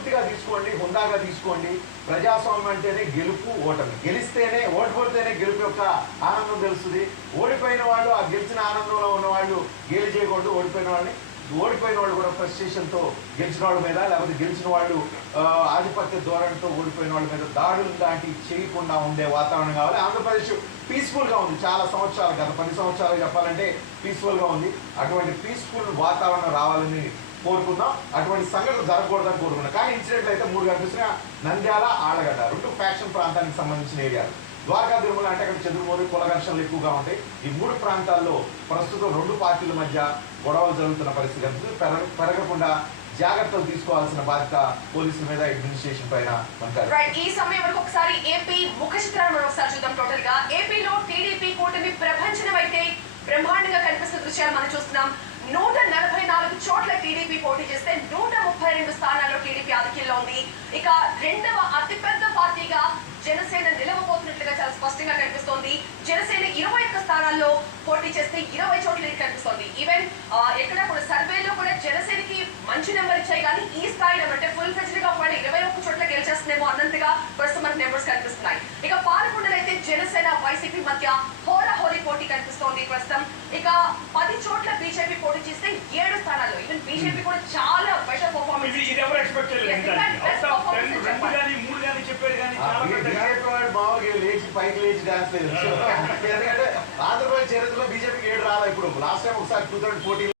పూర్తిగా తీసుకోండి, హుందాగా తీసుకోండి. ప్రజాస్వామ్యం అంటేనే గెలుపు ఓటమి. గెలిస్తేనే, ఓడిపోతేనే గెలుపు యొక్క ఆనందం తెలుస్తుంది. ఓడిపోయిన వాళ్ళు ఆ గెలిచిన ఆనందంలో ఉన్న వాళ్ళు గేలి చేయకూడదు. ఓడిపోయిన వాళ్ళు కూడా ఫ్రస్ట్రేషన్తో గెలిచిన వాళ్ళ మీద, లేకపోతే గెలిచిన వాళ్ళు ఆధిపత్య ధోరణితో ఓడిపోయిన వాళ్ళ మీద దాడులు దాటి చేయకుండా ఉండే వాతావరణం కావాలి. ఆంధ్రప్రదేశ్ పీస్ఫుల్గా ఉంది. చాలా సంవత్సరాలు, గత 10 సంవత్సరాలు చెప్పాలంటే పీస్ఫుల్గా ఉంది. అటువంటి పీస్ఫుల్ వాతావరణం రావాలని కోరుకుందాం. అటువంటి సంఘటన జరగకూడదని కోరుకున్నాం. కానీ ఇన్సిడెంట్లు అయితే 3 కనిపిస్తున్న నంద్యాల, ఆళ్లగడ్డ 2 ఫ్యాక్షన్ ప్రాంతానికి సంబంధించిన ఏరియాలు. ద్వారకా తిరుమల అంటే అక్కడ చెదురుమోరు కుల ఘర్షణలు ఎక్కువగా ఉంటాయి. ఈ 3 ప్రాంతాల్లో ప్రస్తుతం 2 పార్టీల మధ్య గొడవలు జరుగుతున్న పరిస్థితి కనిపిస్తుంది. పెరగకుండా జాగ్రత్తలు తీసుకోవాల్సిన బాధ్యత పోలీసుల మీద, అడ్మినిస్ట్రేషన్ పైన ఉంటారు. ఈ సమయం వరకు ఒకసారి ఏపీ ముఖ చిత్రాన్ని మనం ఒకసారి చూద్దాం. టోటల్ గా ఏపీలో టీడీపీ కూటమి ప్రభంజనం అయితే బ్రహ్మాండంగా కనిపిస్తున్న దృశ్యాలు మనం చూస్తున్నాం. 144 చోట్ల టీడీపీ పోటీ చేస్తే 132 స్థానాల్లో టీడీపీ ఆధిక్యంలో ఉంది. ఇక రెండవ అతిపెద్ద పార్టీగా జనసేన నిలవబోతున్నట్లుగా చాలా స్పష్టంగా కనిపిస్తోంది. జనసేన 21 స్థానాల్లో పోటీ చేస్తే 20 చోట్ల కనిపిస్తోంది. ఈవెన్ ఎక్కడ కూడా సర్వేలో కూడా జనసేనకి మంచి నెంబర్ ఇచ్చాయి, కానీ ఈ స్థాయిలో అంటే ఫుల్ ఫ్లెడ్జ్డ్ గా ఒకవేళ 21 చోట్ల గెలిచేస్తుందేమో అన్నంతగా ప్రస్తుతం మనకు నెంబర్స్ కనిపిస్తున్నాయి. ఇక పాలకొండలో అయితే జనసేన వైసీపీ మధ్య హోరాహోరీ పోటీ కనిపిస్తోంది ప్రస్తుతం. ఇక 10 చోట్ల బీజేపీ పోటీ చేస్తే 7 స్థానాల్లో ఈవెన్ బీజేపీ కూడా చాలా బెటర్ పర్ఫార్మెన్స్ మామూలుగా లేచి పైకి లేచి డాన్స్ లేదు. ఎందుకంటే ఆంధ్రప్రదేశ్ చరిత్రలో బీజేపీకి 7 రాలా. ఇప్పుడు లాస్ట్ టైం ఒకసారి 2014